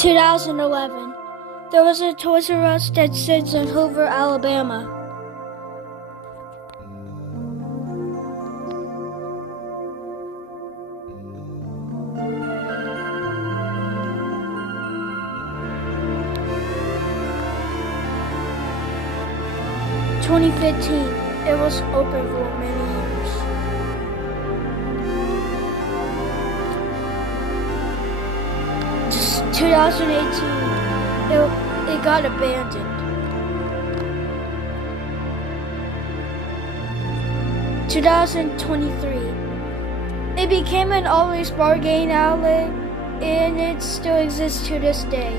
2011. There was a Toys R Us that sits in Hoover, Alabama. 2015. It was open for many years. 2018. It got abandoned. 2023. It became an always bargain outlet, and it still exists to this day.